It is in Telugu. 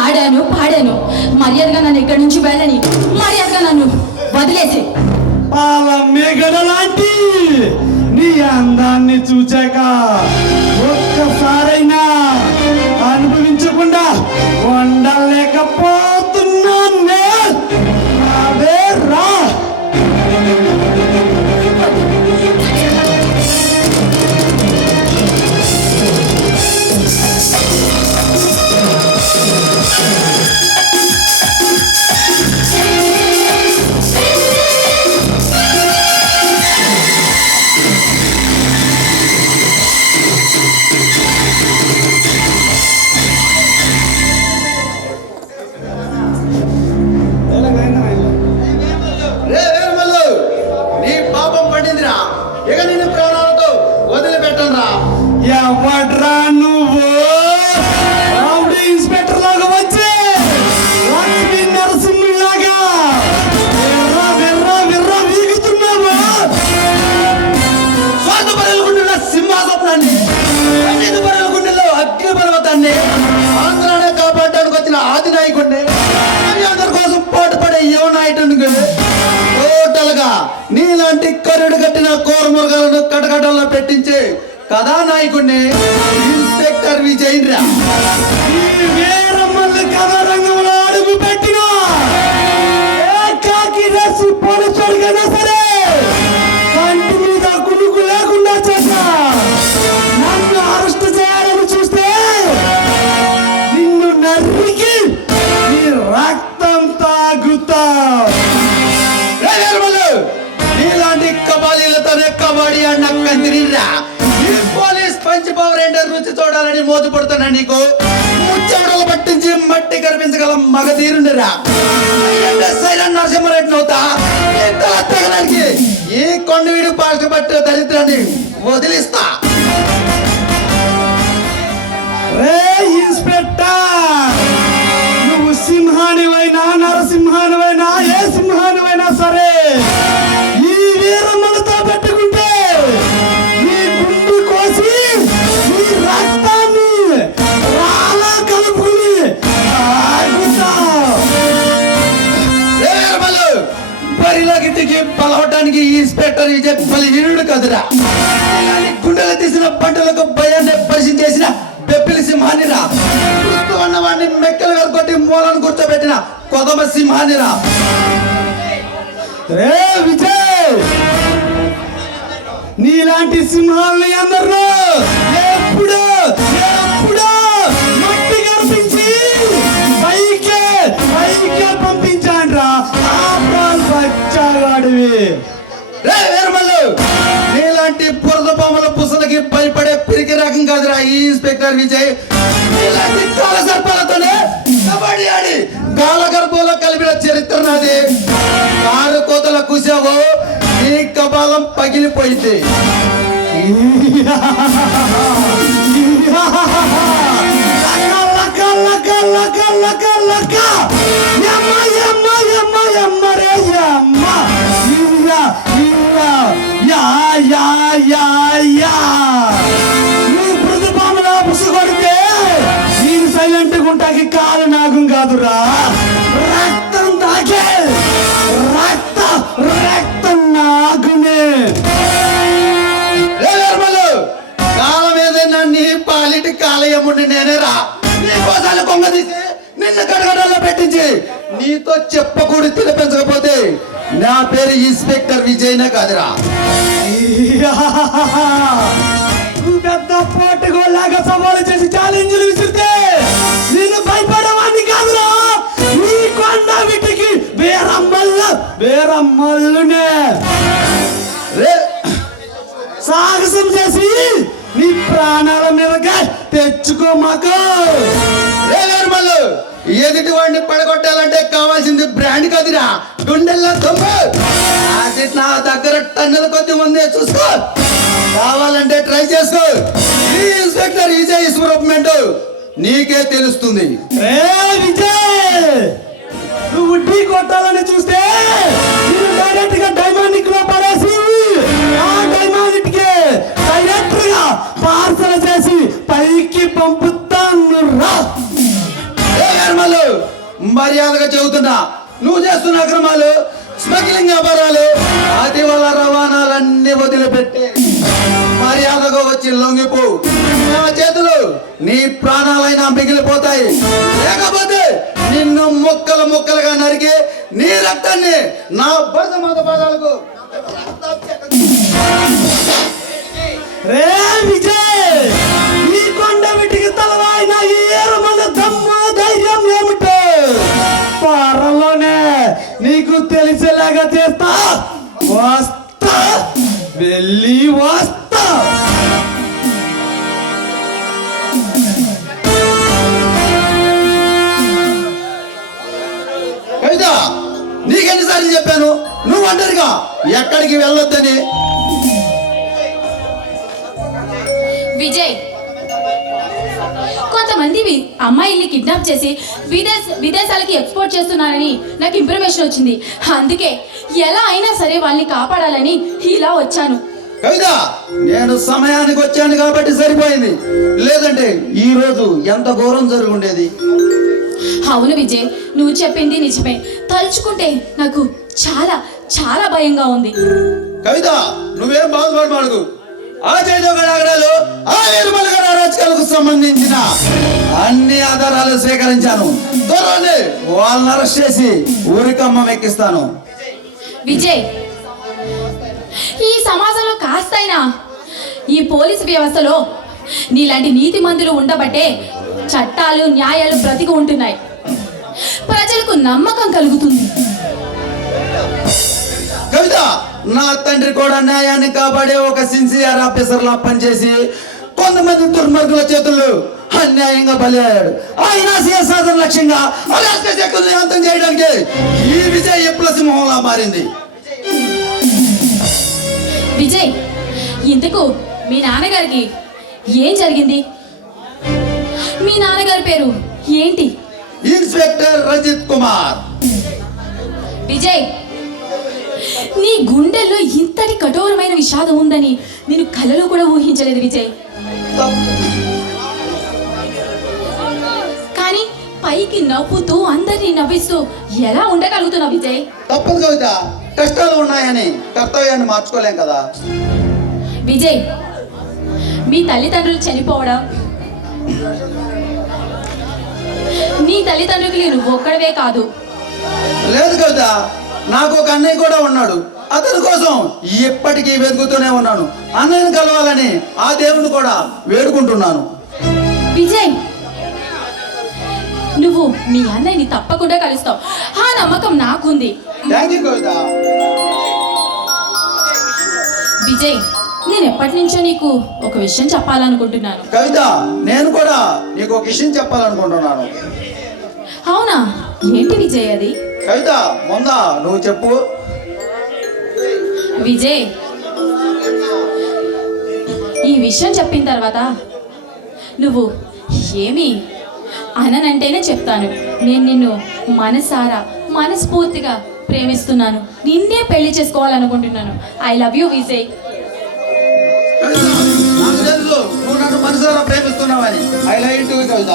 ఆడాను పాడాను, మర్యాదగా నన్ను ఇక్కడి నుంచి వెళ్ళని, మర్యాదగా నన్ను వదిలేసి. పాల మేఘడ లాంటి నీ అందాన్ని చూచాక ఒక్కసారైనా అనుభవించకుండా ఉండలేకపోతున్నానే. అదే రా. ఎవడ్రా నువ్వు? రౌడీ ఇన్స్పెక్టర్ లాగా వచ్చి లక్ష్మీ నరసింహులాగా విర్ర విర్ర విర్ర వీగుతున్నావా? స్వార్థ పరలుకుంటున్న సింహాసనాన్ని, అన్నిటి పరలుకుంటున్న అగ్ని పర్వతాన్ని, ఆంధ్రానే కాపాడడానికి వచ్చిన ఆది నాయకుడిని, అందరి కోసం పాటుపడే యువ నాయకుడిని, టోటల్ గా నీలాంటి కరుడు కట్టిన కోరమురుగాలను కటకటంలో పెట్టించి కథానాయకుడిని ఇన్స్పెక్టర్ విజయ్ రా. ఈ వీరమ్మల్ని కథారంగంలో అడుగు పెట్టిన ఏకాకి రేసి పోలీసుడికైనా సరే కంటి మీద కునుకు లేకుండా చేశా. నన్ను అరెస్ట్ చేయాలని చూస్తే నిన్ను నరికి నీ రక్తం తాగుతా. నీలాంటి కబాలీలతోనే కబడ్డీ అన్న కందిరిరా. పోలీస్ పంచ్ పవర్ రేండర్ రుచి చూడాలని మోతుపడుతున్నా నీకు ముచ్చమడలు పట్టించి మట్టి కనిపించగల మగ తీరుండిరా. సైలెంట్ నరసింహారెడ్డి అవుతా తెగడానికి ఈ కొండవీడు పాట పట్టిన దరిద్రాన్ని వదిలిస్తా. రే ఇన్స్పెక్టర్, నువ్వు సింహానివైనా నరసింహానివైనా ఏ సింహానివైనా సరే ఈ వీరమ్మలతో పెట్టుకుంటే నీ గుండు కోసి నీ రక్తాన్ని రాలా కలుపుకుని తాగుతా. బరిలోకి దిగి పలవటానికి ఈ ఇన్స్పెక్టర్ విజయ్ బలిహీనుడు కదురా. గుండెలు తీసిన పంటలకు భయాన్ని పరిచయం చేసిన బెప్పిలి సింహానిరా. అన్నవాడిని మెక్కలు కొట్టి మూలను కూర్చోబెట్టిన కొదమ సింహానిరా. రే విజయ్, నీలాంటి సింహాలని అందరూ ఎప్పుడు ఎప్పుడు మట్టి కనిపించి పైకే పైకే పంపించాండ్రా. బచ్చాగాడివి. రే వీరమల్లు, నీలాంటి బురద బొమ్మల పుసలకి భయపడే పిరికి రకం కాదురా ఈ ఇన్స్పెక్టర్ విజయ్. నీలాంటి కాల సర్పాలతోనే కబడ్డీ ఆడి కాలగర్భంలో కలిపిన చరిత్ర నాది. కారు కోతల కూసావో నీ కపాలం పగిలిపోయింది. నేను సైలెంట్ గుంటాకి కాలు నాగం కాదురా. రక్తం తాగే రక్తం నాగునే. కాలం ఏదైనా నీ పాలిటి కాలయముండి నేనే రా. నీ కోసాలు కొంగ తీసి నిన్ను కడగడల్లో పెట్టించి నీతో చెప్పకూడదు తినిపించకపోతే నా పేరు ఇన్స్పెక్టర్ విజయ్నే కాదురా. పెద్ద పోటుగోలాగా సవాలు చేసి ఛాలెంజ్లు విసిరితే నేను భయపడేవాడిని కాదురా. నీ కొండ వీటికి వేరమ్మల్లునే సాహసం చేసి నీ ప్రాణాల మీదగా తెచ్చుకో మాకు. ఎదుటి వాడిని పడగొట్టాలంటే కావాల్సింది బ్రాండ్ కదిరా, గుండెల్లో దొంగ. నా దగ్గర టన్నుల కొద్ది ముందే చూసుకో, కావాలంటే ట్రై చేసుకో. ఈ ఇన్స్పెక్టర్ విజయ్ స్వరూపమెంట్ నీకే తెలుస్తుంది. విజయ్, నువ్వు ఢీ కొట్టాలని చూస్తే డైరెక్ట్ గా డైమానిక్ లో పడేసి ఆ డైమానిక్ కి డైరెక్ట్ గా పార్సల్ చేసి పైకి పంపుతాను రా. మర్యాదగా చెబుతున్నా, నువ్వు చేస్తున్న అక్రమాలు, స్మగ్లింగ్ వ్యాపారాలు, అతివల రవాణాలన్నీ వదిలిపెట్టి మర్యాదగా వచ్చి లొంగిపో. నా చేతులు నీ ప్రాణాలైనా మిగిలిపోతాయి, లేకపోతే నిన్ను ముక్కలు ముక్కలుగా నరికి నీ రక్తాన్ని నా భరత మాత పాదాలకు. రే విజయ్, ఈ కొండ వీటికి తలవాయిన ఈ ఏరుమల్ల దమ్ము ధైర్యం ఏమిటో త్వరలోనే నీకు తెలిసేలాగా చేస్తా. వస్తా, వెళ్ళి వస్తా. కవిత, నీకెన్నిసార్లు చెప్పాను నువ్వు ఒంటరిగా ఎక్కడికి వెళ్ళొద్దని? విజయ్, కొంతమంది అమ్మాయిల్ని కిడ్నాప్ చేసి విదేశాలకి ఎక్స్పోర్ట్ చేస్తున్నారని నాకు ఇన్ఫర్మేషన్ వచ్చింది. అందుకే ఎలా అయినా సరే వాళ్ళని కాపాడాలని ఇలా వచ్చాను. కవిత, నేను సమయానికి వచ్చాను కాబట్టి సరిపోయింది, లేదంటే ఈ రోజు ఎంత ఘోరం జరుగుండేది. అవును విజయ్, నువ్వు చెప్పింది నిజమే. తలుచుకుంటే నాకు చాలా చాలా భయంగా ఉంది. కవిత, నువ్వేం బాధపడమాడు. ఆ జైదోగడాగడాలు, ఆ ఏరుమలగడ రాజకీయాలకు సంబంధించిన అన్ని ఆధారాలు సేకరించాను. త్వరలోనే వాళ్ళని అరెస్ట్ చేసి ఊరికమ్మం ఎక్కిస్తాను. విజయ్, ఈ సమాజంలో కాస్తైనా ఈ పోలీసు వ్యవస్థలో నీలాంటి నీతి మందులు ఉండబట్టే చట్టాలు న్యాయాలు బ్రతికి ఉంటున్నాయి, ప్రజలకు నమ్మకం కలుగుతుంది. కవిత, నా తండ్రి కూడా న్యాయాన్ని కాపాడే ఒక సిన్సియర్ ఆఫీసర్ లా పనిచేసి కొంతమంది దుర్మార్గుల చేతుల్లో అన్యాయంగా బలయ్యాడు. ఆయన సాధన లక్ష్యంగా అలాస్కా శక్తుల్ని అంతం చేయడానికి ఈ విజయ్ విప్లవ సింహంలా మారింది. విజయ్, ఇంతకు మీ నాన్నగారికి ఏం జరిగింది? మీ నాన్నగారి పేరు ఏంటి? ఇన్స్పెక్టర్ రంజిత్ కుమార్. విజయ్, నీ గుండెల్లో ఇంతటి కఠోరమైన విషాదం ఉందని నేను కలలో కూడా ఊహించలేదు విజయ్. కానీ పైకి నవ్వుతూ అందరినీ నవ్విస్తూ ఎలా ఉండగలుగుతున్నావు విజయ్? తప్పదు కవిత, కష్టాలు ఉన్నాయని కర్తవ్యాన్ని మార్చుకోలేం కదా. విజయ్, మీ తల్లిదండ్రులు చనిపోవడం, నీ తల్లిదండ్రులకి నువ్వు ఒక్కడవే కాదు. లేదు కవిత, నాకు ఒక అన్నయ్య కూడా ఉన్నాడు. అతని కోసం ఎప్పటికీ వెతుకుతూనే ఉన్నాను. అన్నయ్యను కలవాలని ఆ దేవుని కూడా వేడుకుంటున్నాను. విజయ్, నువ్వు మీ అన్నయ్యని తప్పకుండా కలుస్తావు, ఆ నమ్మకం నాకుంది. థ్యాంక్ యూ కవిత. విజయ్, నేను ఎప్పటి నుంచో నీకు ఒక విషయం చెప్పాలనుకుంటున్నాను. కవిత, నేను కూడా నీకు ఒక విషయం చెప్పాలనుకుంటున్నాను. అవునా? ఏంటి విజయ్ అది? కవిత, ముందా నువ్వు చెప్పు. విజయ్, ఈ విషయం చెప్పిన తర్వాత నువ్వు ఏమి అననంటేనే చెప్తాను. నేను నిన్ను మనసారా మనస్ఫూర్తిగా ప్రేమిస్తున్నాను, నిన్నే పెళ్లి చేసుకోవాలనుకుంటున్నాను. I love you Vijay. Kavitha, నాకు తెలుసు నువ్వు నన్ను మనసారా ప్రేమిస్తున్నావని. I love you Kavitha.